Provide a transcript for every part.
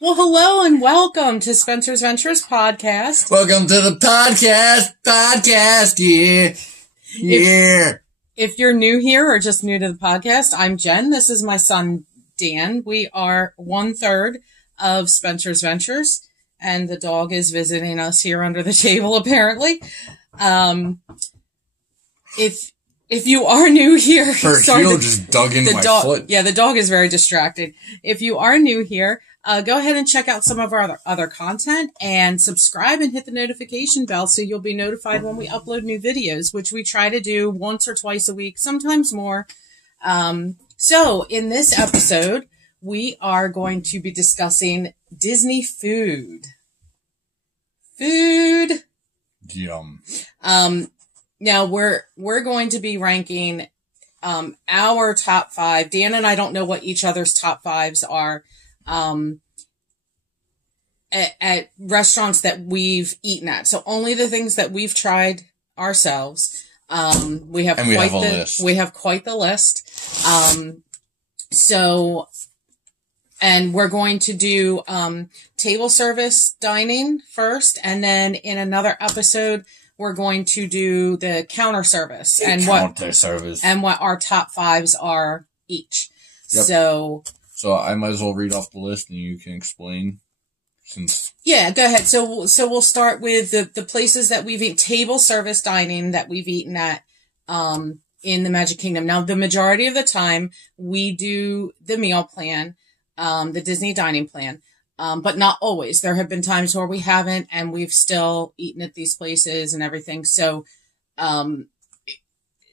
Well, hello and welcome to Spencer's Ventures podcast. Welcome to the podcast, yeah. If you're new here or just new to the podcast, I'm Jen. This is my son, Dan. We are 1/3 of Spencer's Ventures, and the dog is visiting us here under the table, apparently. If you are new here... Her heel just dug into my foot. Yeah, the dog is very distracted. If you are new here... go ahead and check out some of our other content and subscribe and hit the notification bell so you'll be notified when we upload new videos, which we try to do once or twice a week, sometimes more. So in this episode, we are going to be discussing Disney food. Food. Yum. Now we're going to be ranking our top 5. Dan and I don't know what each other's top 5s are. At restaurants that we've eaten at. So only the things that we've tried ourselves. We have quite the list. And we're going to do, table service dining first. And then in another episode, we're going to do the counter service and what our top 5s are each. Yep. So I might as well read off the list and you can explain Yeah, go ahead. So we'll start with the places that we've eaten, table service dining that we've eaten at, in the Magic Kingdom. Now, the majority of the time we do the meal plan, the Disney dining plan, but not always. There have been times where we haven't and we've still eaten at these places and everything. So,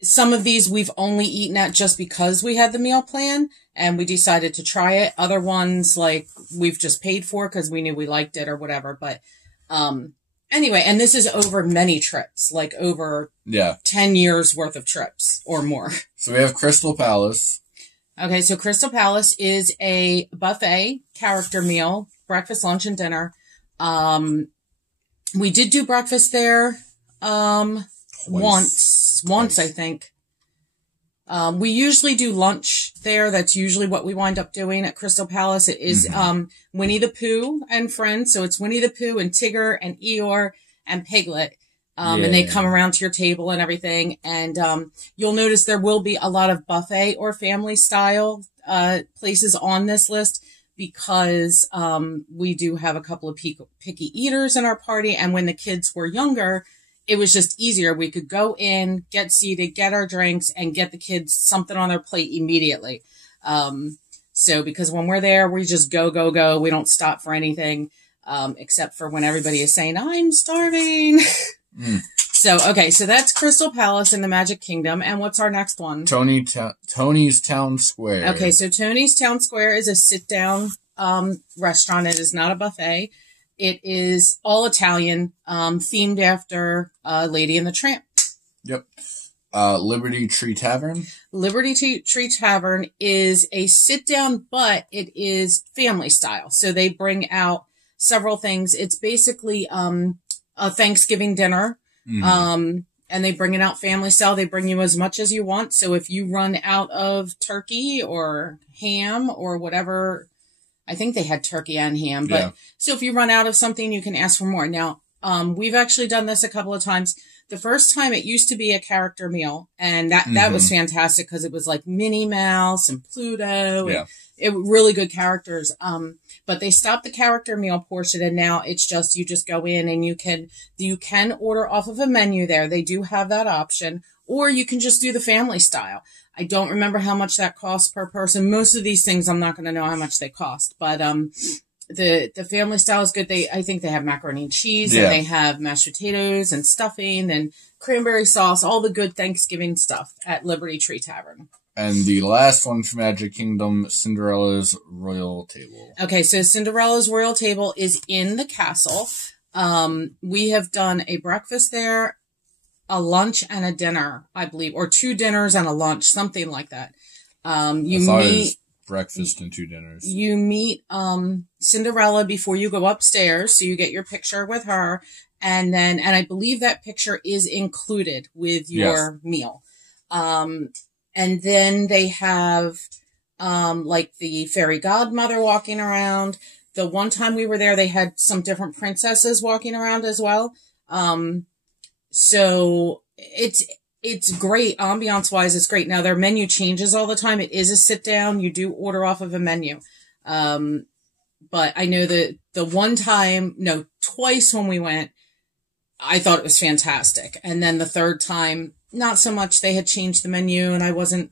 some of these we've only eaten at just because we had the meal plan and we decided to try it. Other ones, like, we've just paid for because we knew we liked it or whatever. But anyway, and this is over many trips, like over 10 years worth of trips or more. So we have Crystal Palace. Okay, so Crystal Palace is a buffet character meal, breakfast, lunch, and dinner. We did do breakfast there once, I think. We usually do lunch there. That's usually what we wind up doing at Crystal Palace. It is, Winnie the Pooh and friends. So it's Winnie the Pooh and Tigger and Eeyore and Piglet. And they come around to your table and everything. And, you'll notice there will be a lot of buffet or family style, places on this list because, we do have a couple of picky eaters in our party. And when the kids were younger, it was just easier. We could go in, get seated, get our drinks, and get the kids something on their plate immediately. So because when we're there, we just go. We don't stop for anything, except for when everybody is saying, I'm starving. So that's Crystal Palace in the Magic Kingdom. And what's our next one? Tony's Town Square. Okay, so Tony's Town Square is a sit-down restaurant. It is not a buffet. It is all Italian, themed after Lady and the Tramp. Yep. Liberty Tree Tavern. Liberty Tree Tavern is a sit-down, but it is family style. So they bring out several things. It's basically a Thanksgiving dinner, and they bring it out family style. They bring you as much as you want. So if you run out of turkey or ham or whatever... I think they had turkey and ham, but so if you run out of something, you can ask for more. Now, we've actually done this a couple of times. The first time it used to be a character meal, and that was fantastic because it was like Minnie Mouse and Pluto. And it really good characters. But they stopped the character meal portion, and now it's just you just go in and you can order off of a menu there. They do have that option, or you can just do the family style. I don't remember how much that costs per person. Most of these things I'm not going to know how much they cost, but the family style is good. I think they have macaroni and cheese and they have mashed potatoes and stuffing and cranberry sauce, all the good Thanksgiving stuff at Liberty Tree Tavern. And the last one from Magic Kingdom, Cinderella's Royal Table. Okay, so Cinderella's Royal Table is in the castle. We have done a breakfast there, a lunch and a dinner, I believe, or 2 dinners and a lunch, something like that. Breakfast and 2 dinners. You meet Cinderella before you go upstairs, so you get your picture with her, and I believe that picture is included with your meal. And then they have like the fairy godmother walking around. the one time we were there, they had some different princesses walking around as well. So it's great. Ambiance wise, it's great. Now their menu changes all the time. It is a sit down. You do order off of a menu. But I know that twice when we went, I thought it was fantastic. And then the third time, not so much. They had changed the menu and I wasn't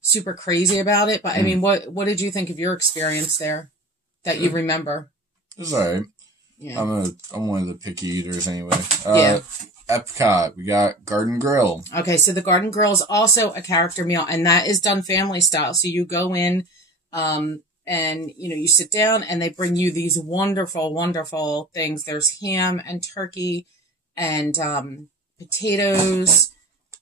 super crazy about it. But I mean, what did you think of your experience there that you remember? It was all right. Yeah. I'm one of the picky eaters anyway. Yeah. Epcot, we got Garden Grill. Okay, so the Garden Grill is also a character meal, and that is done family style. So you go in, and you sit down, and they bring you these wonderful, wonderful things. There's ham and turkey, and potatoes.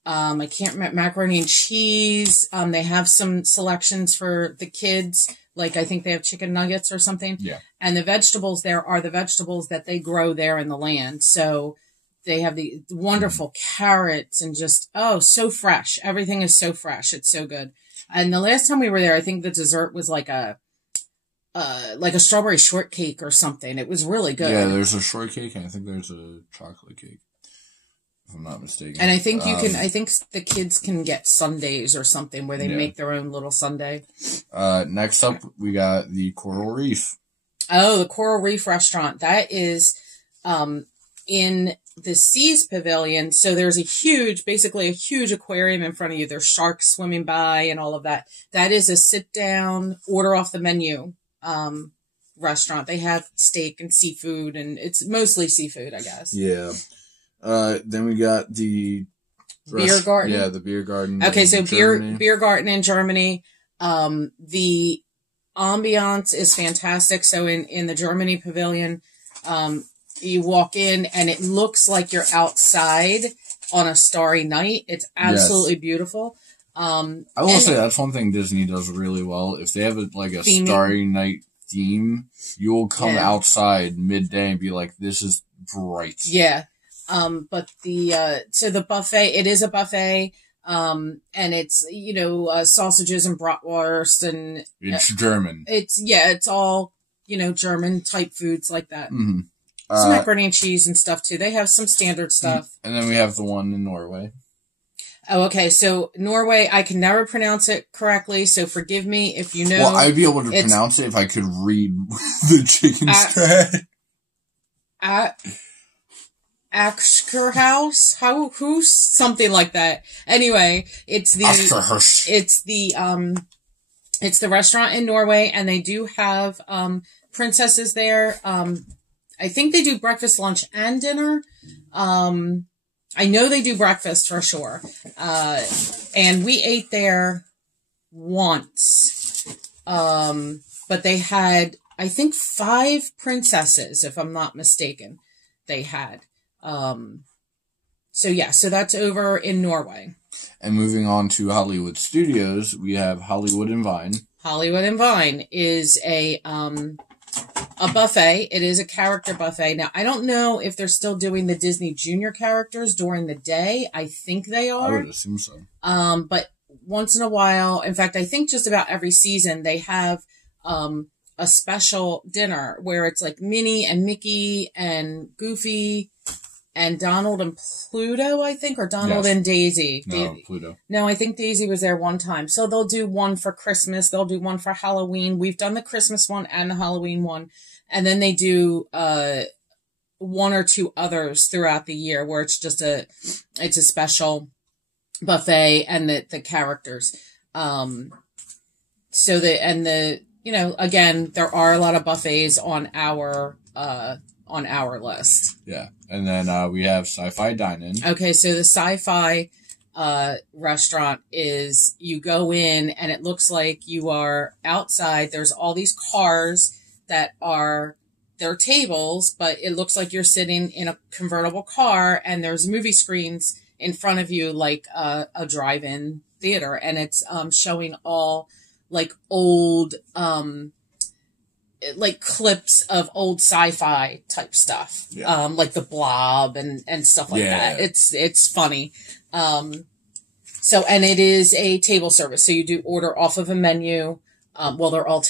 I can't remember, macaroni and cheese. They have some selections for the kids. Like I think they have chicken nuggets or something. Yeah. And the vegetables there are the vegetables that they grow there in the land. So they have the wonderful carrots and just, so fresh. Everything is so fresh. It's so good. And the last time we were there, I think the dessert was like a strawberry shortcake or something. It was really good. Yeah, there's a shortcake and I think there's a chocolate cake, if I'm not mistaken. And I think I think the kids can get sundaes or something where they make their own little sundae. Next up, we got the Coral Reef. Oh, the Coral Reef restaurant. That is, in the Seas Pavilion. So there's basically a huge aquarium in front of you. There's sharks swimming by and all of that. That is a sit down, order off the menu, restaurant. They have steak and seafood and it's mostly seafood, I guess. Yeah. Then we got the beer garden. Yeah, the beer garden. Okay. So beer garden in Germany. The ambiance is fantastic. So in the Germany pavilion, you walk in and it looks like you're outside on a starry night. It's absolutely beautiful. I will say that's one thing Disney does really well. If they have a starry night theme, you will come outside midday and be like, this is bright. Yeah. But so the buffet, it is a buffet. And it's, sausages and bratwurst and it's German. It's all, German type foods like that. Mm-hmm. Some macaroni and cheese and stuff too. They have some standard stuff. And then we have the one in Norway. Oh, okay. So Norway, I can never pronounce it correctly. So forgive me if you know. Well, I'd be able to pronounce it if I could read the chicken's tag. Akskerhaus? Who's something like that. Anyway, it's the restaurant in Norway and they do have, princesses there. I think they do breakfast, lunch, and dinner. I know they do breakfast for sure. And we ate there once. But they had, I think, 5 princesses, if I'm not mistaken, they had. So that's over in Norway. And moving on to Hollywood Studios, we have Hollywood and Vine. Hollywood and Vine is a buffet. It is a character buffet. Now, I don't know if they're still doing the Disney Junior characters during the day. I think they are. I would assume so. But once in a while, in fact, I think just about every season, they have a special dinner where it's like Minnie and Mickey and Goofy and Donald and Pluto, I think, or Donald and Daisy. No, Pluto. No, I think Daisy was there one time. So they'll do one for Christmas. They'll do one for Halloween. We've done the Christmas one and the Halloween one. And then they do, 1 or 2 others throughout the year where it's just it's a special buffet and the characters. Again, there are a lot of buffets on our list. Yeah. And then we have Sci-Fi Dine-In. Okay, so the Sci-Fi restaurant is you go in and it looks like you are outside. There's all these cars that they're tables, but it looks like you're sitting in a convertible car and there's movie screens in front of you like a drive-in theater. And it's showing all like old like clips of old sci-fi type stuff, like the Blob and stuff like that. It's funny. And it is a table service. So you do order off of a menu. Well, they're all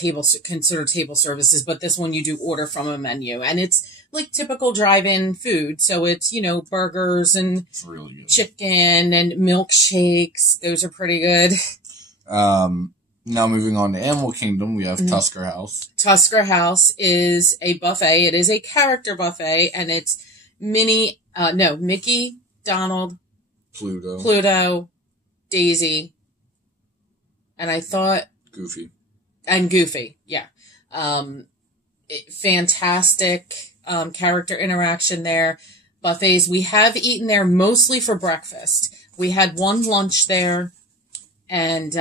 considered table services, but this one you do order from a menu, and it's like typical drive-in food. So it's, burgers and really good. Chicken and milkshakes. Those are pretty good. Now moving on to Animal Kingdom, we have Tusker House. Tusker House is a buffet. It is a character buffet, and it's Mickey, Donald, Pluto, Daisy, and I thought Goofy. And Goofy, yeah. Fantastic character interaction there. Buffets. We have eaten there mostly for breakfast. We had one lunch there, and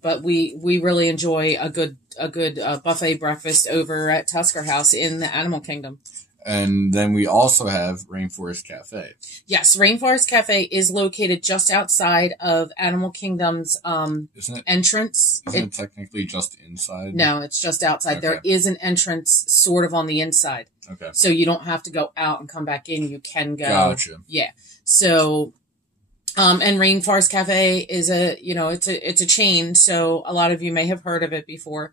but we really enjoy a good buffet breakfast over at Tusker House in the Animal Kingdom. And then we also have Rainforest Cafe. Yes, Rainforest Cafe is located just outside of Animal Kingdom's entrance. Isn't it technically just inside? No, it's just outside. Okay. There is an entrance sort of on the inside. Okay. So you don't have to go out and come back in. You can go. Gotcha. Yeah. So, and Rainforest Cafe is it's a chain. So a lot of you may have heard of it before.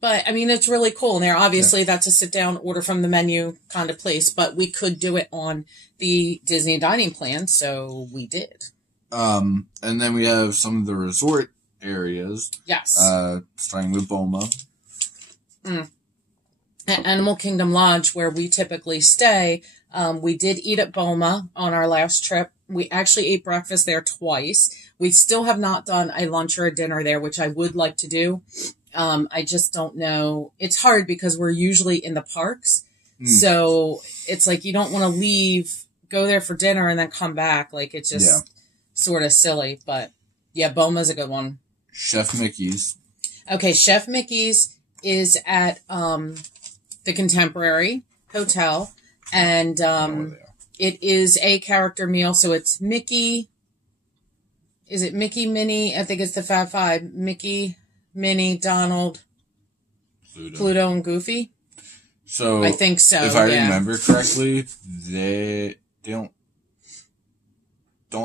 But, I mean, it's really cool. And obviously, that's a sit-down, order from the menu kind of place. But we could do it on the Disney dining plan, so we did. And then we have some of the resort areas. Yes. Starting with Boma. At Animal Kingdom Lodge, where we typically stay, we did eat at Boma on our last trip. We actually ate breakfast there twice. We still have not done a lunch or a dinner there, which I would like to do. I just don't know. It's hard because we're usually in the parks. So it's like you don't want to go there for dinner and then come back. Like it's just sort of silly. But yeah, Boma's a good one. Chef Mickey's. Okay, Chef Mickey's is at the Contemporary Hotel. And it is a character meal. So it's Mickey. Is it Mickey, Minnie? I think it's the Fab Five. Mickey, Minnie, Donald, Pluto, and Goofy. So I think so. If I remember correctly, they don't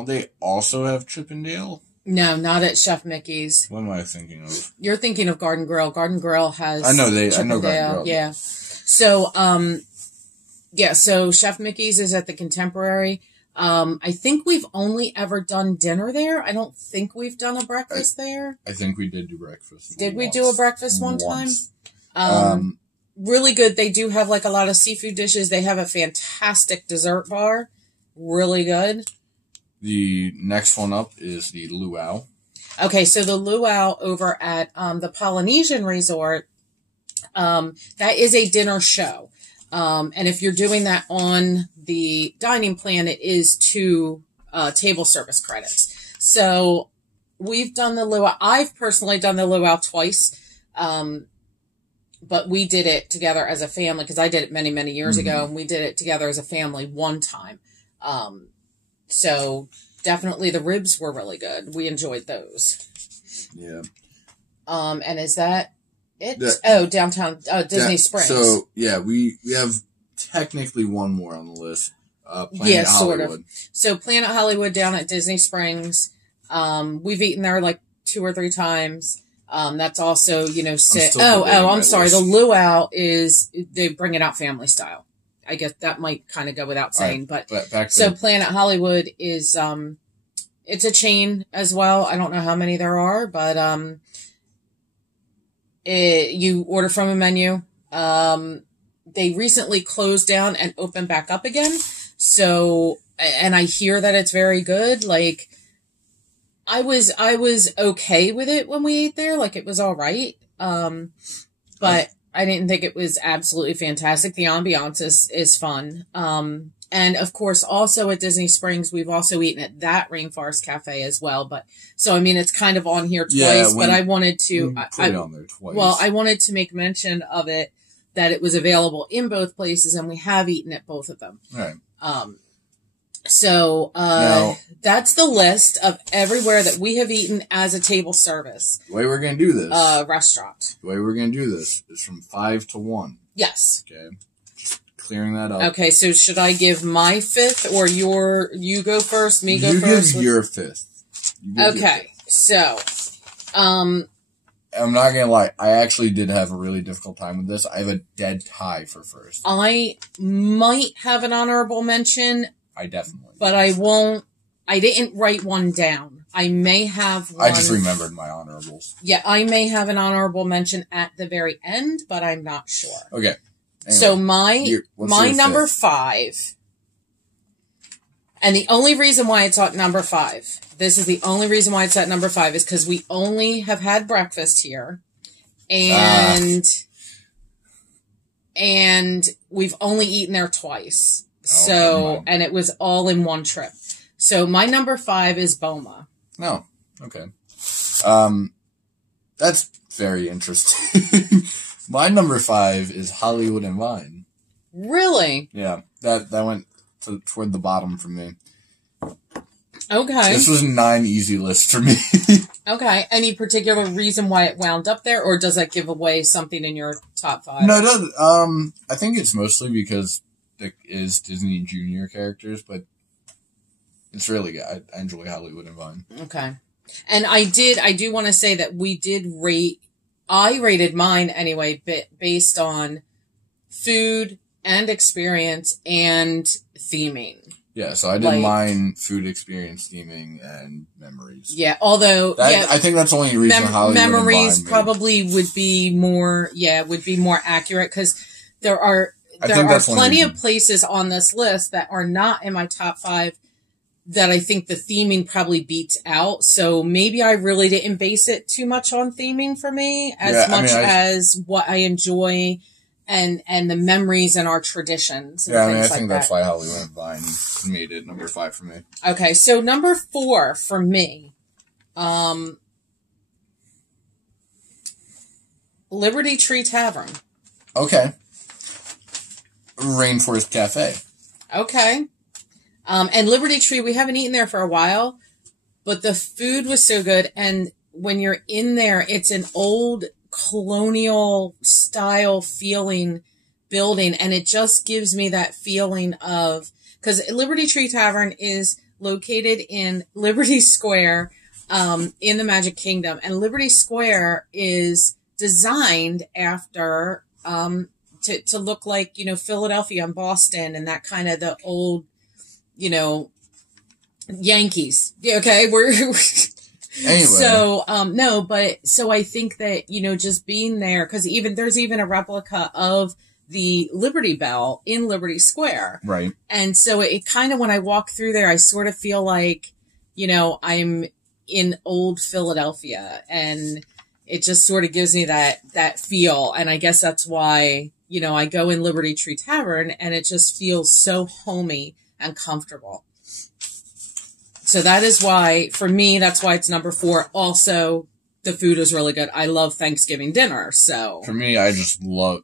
they also have Chip and Dale? No, not at Chef Mickey's. What am I thinking of? You're thinking of Garden Grill. Garden Grill has I know Garden Grill. Yeah. So so Chef Mickey's is at the Contemporary. I think we've only ever done dinner there. I don't think we've done a breakfast there. I think we did do breakfast. Did we do a breakfast one time? Really good. They do have like a lot of seafood dishes. They have a fantastic dessert bar. Really good. The next one up is the Luau. Okay, so the Luau over at the Polynesian Resort, that is a dinner show. And if you're doing that on the dining plan, it is 2 table service credits. So we've done the luau. I've personally done the luau twice. But we did it together as a family because I did it many, many years ago, and we did it together as a family one time. So definitely the ribs were really good. We enjoyed those. Yeah. And is that it? Downtown, Disney Springs. So yeah, we have technically one more on the list. Planet Hollywood. Sort of. So Planet Hollywood down at Disney Springs. We've eaten there like 2 or 3 times. That's also, I'm sorry. The luau they bring it out family style. I guess that might kind of go without saying, right, but so Planet Hollywood is, it's a chain as well. I don't know how many there are, but, you order from a menu. They recently closed down and opened back up again. So, and I hear that it's very good. Like, I was okay with it when we ate there. Like, it was all right. But I didn't think it was absolutely fantastic. The ambiance is fun. And of course, also at Disney Springs, we've also eaten at that Rainforest Cafe as well. But so, I mean, it's kind of on here twice, but I wanted to, put it on there twice. Well, I wanted to make mention of it that it was available in both places, and we have eaten at both of them. Right. So, that's the list of everywhere that we have eaten as a table service. The way we're going to do this. Restaurant. The way we're going to do this is from 5 to 1. Yes. Okay. Just clearing that up. Okay, so should I give my 5th or you go first, me go first? You give your 5th. Okay, so, I'm not gonna lie. I actually did have a really difficult time with this. I have a dead tie for first. I might have an honorable mention. I definitely. But I won't. I didn't write one down. I may have one. I just remembered my honorables. Yeah, I may have an honorable mention at the very end, but I'm not sure. Okay. Anyway, so my number 5, and the only reason why it's at number 5, this is the only reason why it's at number 5, is because we only have had breakfast here, and we've only eaten there twice. So, and it was all in one trip. So my number 5 is Boma. No. Okay. That's very interesting. My number 5 is Hollywood and Vine. Really? Yeah. That went toward the bottom for me. Okay. This was a 9 easy list for me. Okay. Any particular reason why it wound up there, or does that give away something in your top 5? No, it doesn't. I think it's mostly because it is Disney Junior characters, but it's really good. I enjoy Hollywood and Vine. Okay. And I do want to say that I rated mine anyway, based on food and experience and theming. Yeah, so I did mine food, experience, theming, and memories. Yeah, although I think that's the only reason Hollywood memories and Vine probably would be more accurate, because there are plenty of places on this list that are not in my top 5 that I think the theming probably beats out. So maybe I really didn't base it too much on theming for me as what I enjoy and the memories and our traditions. And I think that's why Hollywood and Vine made it number 5 for me. Okay, so number 4 for me, Liberty Tree Tavern. Okay. Rainforest Cafe. Okay. And Liberty Tree, we haven't eaten there for a while, but the food was so good. And when you're in there, it's an old colonial style feeling building. And it just gives me that feeling of, because Liberty Tree Tavern is located in Liberty Square, in the Magic Kingdom. And Liberty Square is designed after, to look like, Philadelphia and Boston and that kind of the old, Yankees. Okay. Anyway. So, so I think that, just being there, cause there's even a replica of the Liberty Bell in Liberty Square. Right. And so it kind of, when I walk through there, I sort of feel like, I'm in old Philadelphia, and it just sort of gives me that feel. And I guess that's why, I go in Liberty Tree Tavern, and it just feels so homey and comfortable. So that is why, for me, that's why it's number 4. Also, the food is really good. I love Thanksgiving dinner, so. For me, I just love,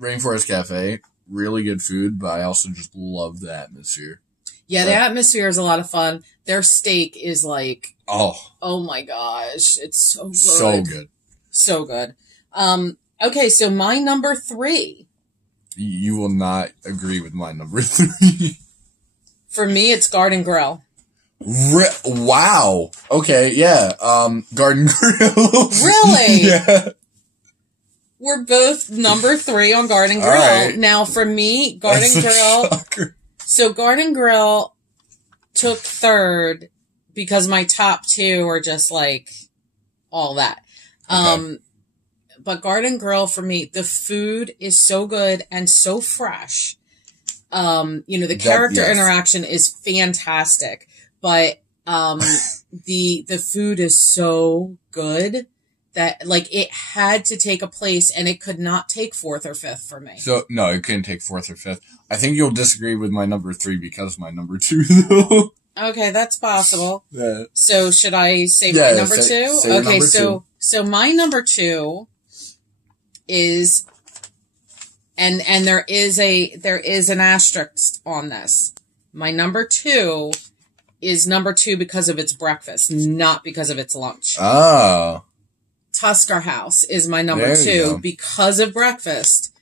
Rainforest Cafe, really good food, but I also just love the atmosphere. Yeah, the atmosphere is a lot of fun. Their steak is oh my gosh, it's so good. So good. So good. Okay, so my number 3. You will not agree with my number 3. For me, it's Garden Grill. Wow. Okay, yeah. Garden Grill. Really? Yeah. We're both number 3 on Garden Grill. Right. Now, for me, Garden Grill. So Garden Grill took 3rd because my top 2 are just all that. Okay. But Garden Grill, for me, the food is so good and so fresh. The character interaction is fantastic, but, the food is so good that, it had to take a place, and it could not take 4th or 5th for me. So, no, it couldn't take 4th or 5th. I think you'll disagree with my number 3 because my number 2, though. Okay, that's possible. Yeah. So, should I say my number 2? Say okay, number 2. So my number 2 is, and there is an asterisk on this. My number 2 is number 2 because of its breakfast, not because of its lunch. Oh. Tusker House is my number 2 because of breakfast,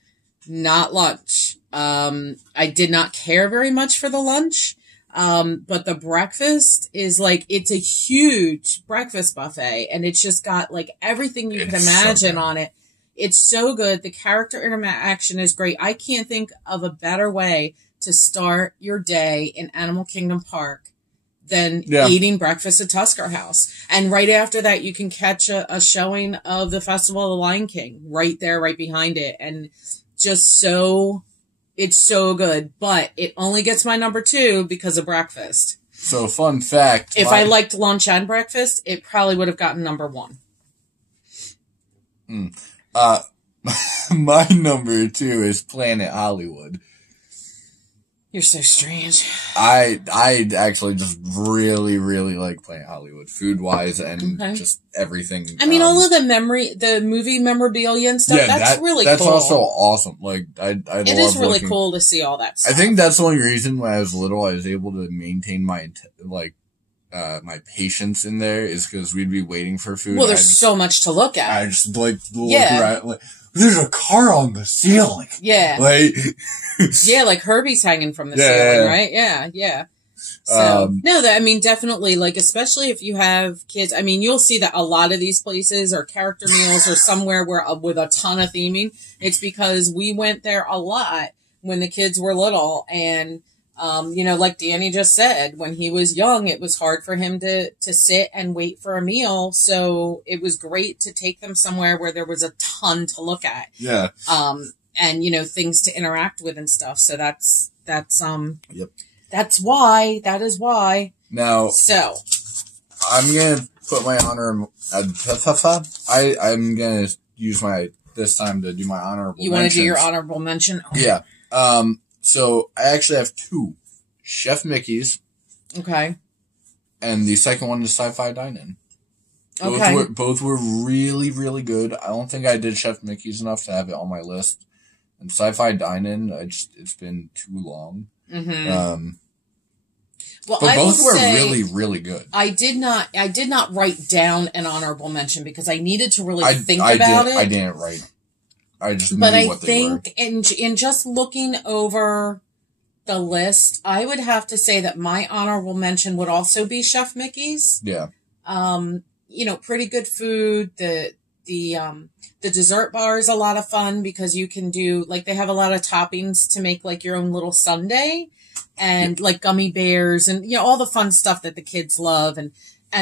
not lunch. I did not care very much for the lunch. But the breakfast is like, it's a huge breakfast buffet, and it's just got like everything you can imagine on it. It's so good. The character interaction is great. I can't think of a better way to start your day in Animal Kingdom Park than eating breakfast at Tusker House. And right after that, you can catch a showing of the Festival of the Lion King right there, right behind it. And just it's so good. But it only gets my number 2 because of breakfast. So, fun fact. If I liked lunch and breakfast, it probably would have gotten number 1. My number 2 is Planet Hollywood. You're so strange. I actually just really, really like Planet Hollywood, food-wise and just everything. I mean, all of the movie memorabilia and stuff, that's really cool. That's also awesome. Like, it is really cool to see all that stuff. I think that's the only reason when I was little, I was able to maintain my, my patience in there is because we'd be waiting for food. Well, there's so much to look at. I just, look around, like, there's a car on the ceiling. Yeah. Like, yeah, like Herbie's hanging from the ceiling, right? Yeah. So, I mean, definitely, like, especially if you have kids, I mean, you'll see that a lot of these places are character meals or somewhere with a ton of theming. It's because we went there a lot when the kids were little, and like Danny just said, when he was young, it was hard for him to sit and wait for a meal. So it was great to take them somewhere where there was a ton to look at. Yeah. And, things to interact with and stuff. So that is why. Now, so I'm going to put my honor, I'm going to use this time to do my honorable mentions. You want to do your honorable mention? Okay. Yeah. So I actually have 2. Chef Mickey's. Okay. And the second one is Sci-Fi Dine-In. Both were really, really good. I don't think I did Chef Mickey's enough to have it on my list. And Sci-Fi Dine-In, it's been too long. Mm-hmm. But both were really, really good. I did not write down an honorable mention because I needed to really think about it. I didn't write. I just knew what they were. But I think in just looking over the list, I would have to say that my honorable mention would also be Chef Mickey's. Yeah. Pretty good food. The dessert bar is a lot of fun because you can do, like, they have a lot of toppings to make, like, your own little sundae and, like, gummy bears and, all the fun stuff that the kids love. And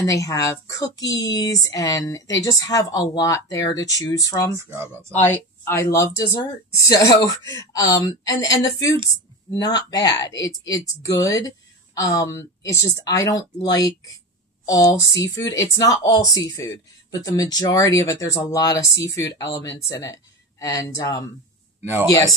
they have cookies and they just have a lot there to choose from. I forgot about that. I love dessert. So, and the food's not bad. It's good. It's just, I don't like all seafood. It's not all seafood, but the majority of it, there's a lot of seafood elements in it. And, so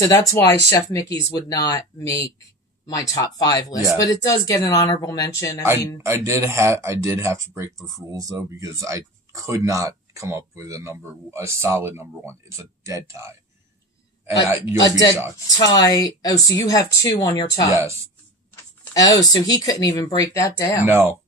that's why Chef Mickey's would not make my top 5 list, but it does get an honorable mention. I mean, I did have to break the rules though, because I could not come up with a solid number 1. It's a dead tie. And you'll be dead shocked. Tie. Oh, so you have 2 on your top. Yes. Oh, so he couldn't even break that down. No.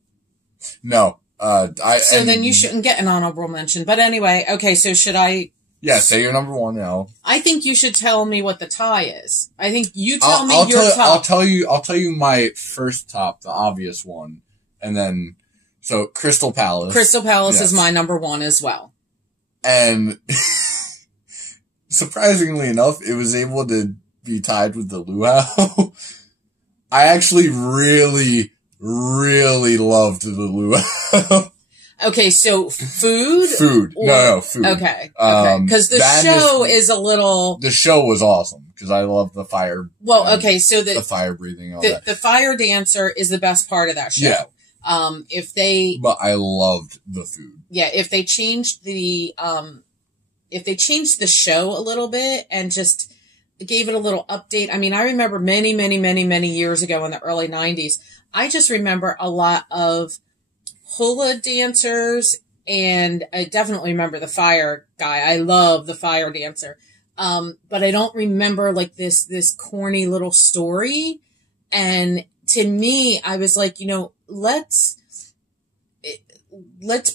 Then you shouldn't get an honorable mention. But anyway, okay, so should I? Yeah, say your number 1 now. I think you should tell me what the tie is. I think you tell me your top. I'll tell you my first top, the obvious one. And then, so Crystal Palace. Crystal Palace is my number 1 as well. And surprisingly enough, it was able to be tied with the luau. I actually really, really loved the luau. Okay, so food? Food. No, food. Okay. Because the show is a little... The show was awesome, because I love the fire. Well, okay, so the fire breathing, all that. The fire dancer is the best part of that show. Yeah. But I loved the food. Yeah, if they changed the show a little bit and just gave it a little update. I mean, I remember many, many, many, many years ago in the early 90s, I just remember a lot of hula dancers, and I definitely remember the fire guy. I love the fire dancer. But I don't remember like this corny little story. And to me, I was like, let's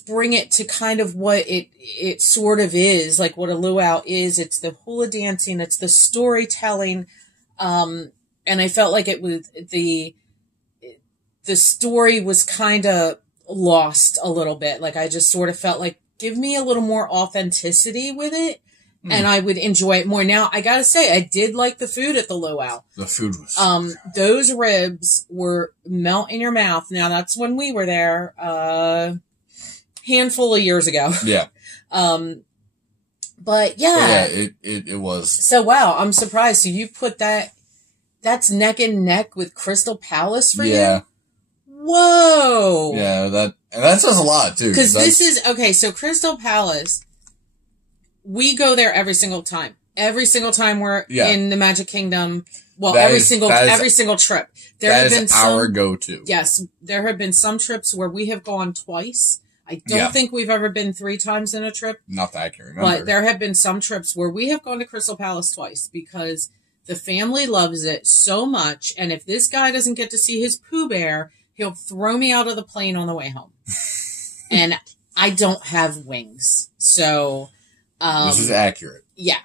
bring it to kind of what it sort of is, like what a luau is. It's the hula dancing, it's the storytelling. And I felt like it was the story was kind of lost a little bit. Like, I just sort of felt like, give me a little more authenticity with it, and I would enjoy it more. Now, I gotta say, I did like the food at the Luau. The food was... those ribs were melt in your mouth. Now, that's when we were there, handful of years ago. Yeah. But yeah. It was. So, wow, I'm surprised. So you put that's neck and neck with Crystal Palace for you? Whoa. Yeah, that says a lot, too. Because this is, okay, so Crystal Palace, we go there every single time. Every single time we're in the Magic Kingdom. Well, every single trip. There have been our go-to. Yes. There have been some trips where we have gone twice. I don't think we've ever been 3 times in a trip. Not that I can remember. But there have been some trips where we have gone to Crystal Palace twice because the family loves it so much. And if this guy doesn't get to see his Pooh Bear, he'll throw me out of the plane on the way home. And I don't have wings. So... this is accurate. Yeah.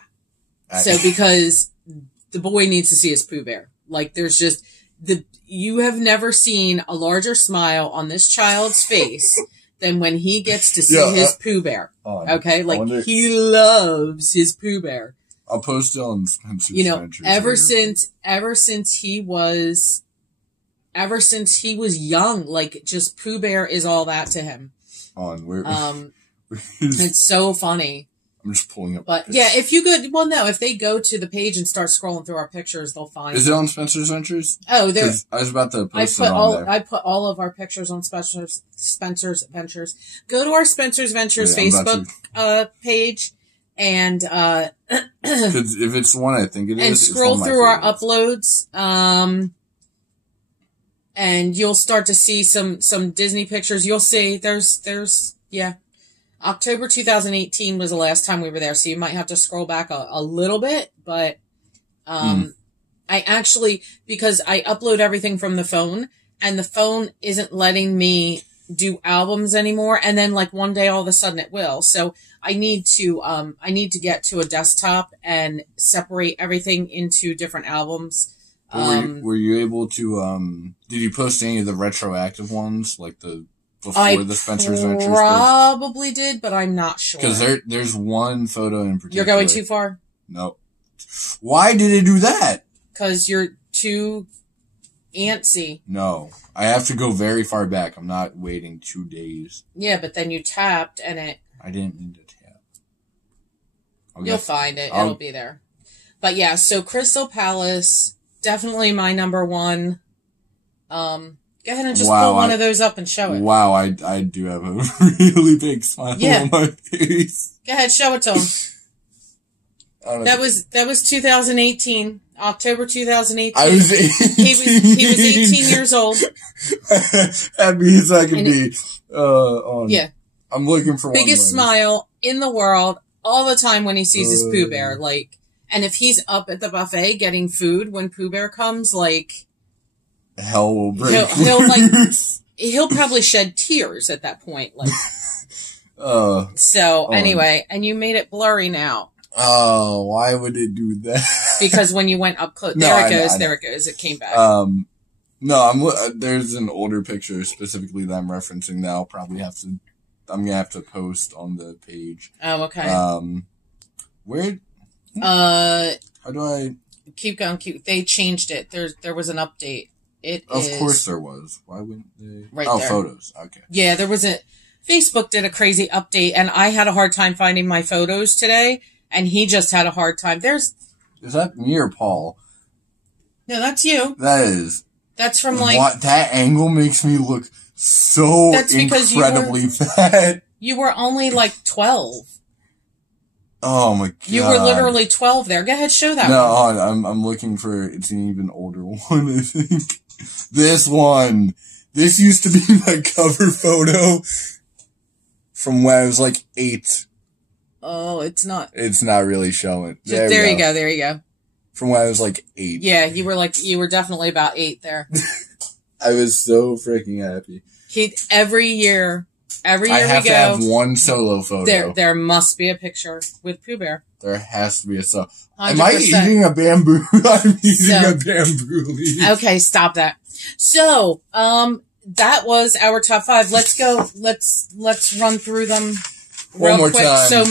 So because the boy needs to see his Pooh Bear. Like, there's just... you have never seen a larger smile on this child's face than when he gets to see his Pooh Bear. Okay? Like, he loves his Pooh Bear. I'll post it on Spencer's Adventures. Ever since he was young, like, just Pooh Bear is all that to him. It's so funny. I'm just pulling up. But yeah, if they go to the page and start scrolling through our pictures, they'll find. Is it on Spencer's Adventures? Oh, there. I was about to post it on there. I put all of our pictures on Spencer's Adventures. Go to our Spencer's Adventures Facebook page and if it's the one I think it is, and scroll through our uploads. And you'll start to see some Disney pictures. You'll see there's October 2018 was the last time we were there, so you might have to scroll back a little bit, but I actually, because I upload everything from the phone, and the phone isn't letting me do albums anymore, and then like one day all of a sudden it will. So I need to get to a desktop and separate everything into different albums. Were you able to, did you post any of the retroactive ones, like before the Spencer's Adventures? I probably did, but I'm not sure. Because there's one photo in particular. You're going too far? No. Why did it do that? Because you're too antsy. No. I have to go very far back. I'm not waiting 2 days. Yeah, but then you tapped and it... I didn't mean to tap. You'll find it. It'll be there. But yeah, so Crystal Palace, definitely my number one. Go ahead and just pull one of those up and show it. Wow, I do have a really big smile on my face. Go ahead, show it to him. That was 2018, October 2018. I was 18. He was 18 years old. Happy as I can be. I'm looking for biggest smile in the world all the time when he sees his Pooh Bear. Like, and if he's up at the buffet getting food when Pooh Bear comes, like... hell will break. He'll probably shed tears at that point. Like, anyway, and you made it blurry now. Oh, why would it do that? Because when you went up close, there it goes. It came back. There's an older picture specifically that I'm referencing that I'm gonna have to post on the page. Oh, okay. How do I keep going? They changed it. There was an update. Of course there was. Why wouldn't they? Right there. Photos. Okay. Yeah, there was Facebook did a crazy update, and I had a hard time finding my photos today, and he just had a hard time. Is that me or Paul? No, that's you. That is. That's from that angle makes me look so incredibly fat. You were only like 12. Oh my god. You were literally 12 there. Go ahead, show that one. No, I'm looking for, it's an even older one, I think. This one. This used to be my cover photo from when I was like 8. Oh, it's not. It's not really showing. There you go. There you go. From when I was like 8. Yeah, you were definitely about 8 there. I was so freaking happy. Every year we go. I have to have one solo photo. There must be a picture with Pooh Bear. There has to be a solo. 100%. Am I eating a bamboo? I'm eating a bamboo leaf. Okay, stop that. So, that was our top 5. Let's go. Let's run through them real quick. Time. So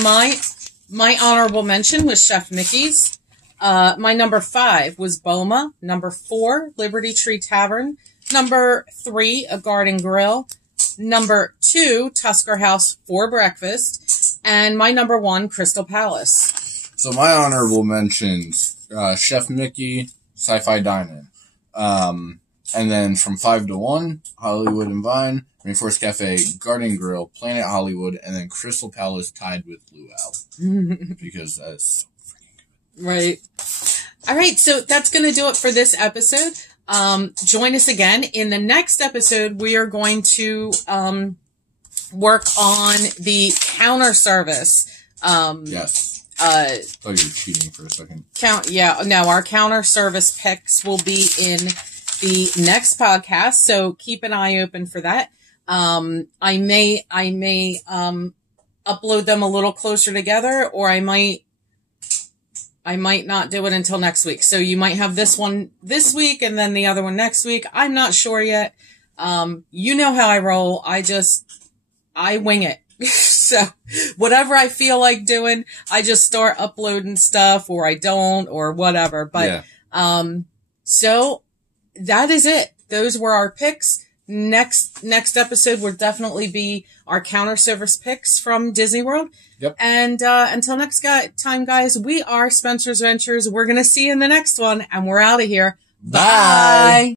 my honorable mention was Chef Mickey's. My number 5 was Boma. Number 4, Liberty Tree Tavern. Number 3, A Garden Grill. Number 2, Tusker House for breakfast. And my number 1, Crystal Palace. So my honorable mentions, Chef Mickey, Sci-Fi Dine-In. And then from 5 to 1, Hollywood and Vine, Rainforest Cafe, Garden Grill, Planet Hollywood, and then Crystal Palace tied with Luau. Because that's so freaking good. Right. All right, so that's going to do it for this episode. Join us again. In the next episode, we are going to work on the counter service. Yes. I thought you were cheating for a second. Our counter service picks will be in the next podcast, so keep an eye open for that. I may upload them a little closer together, or I might not do it until next week. So you might have this one this week and then the other one next week. I'm not sure yet. You know how I roll. I wing it. So whatever I feel like doing, I just start uploading stuff, or I don't, or whatever. But, so that is it. Those were our picks. Next episode will definitely be our counter service picks from Disney World. Yep. And until next time, guys, we are Spencer's Ventures. We're going to see you in the next one, and we're out of here. Bye.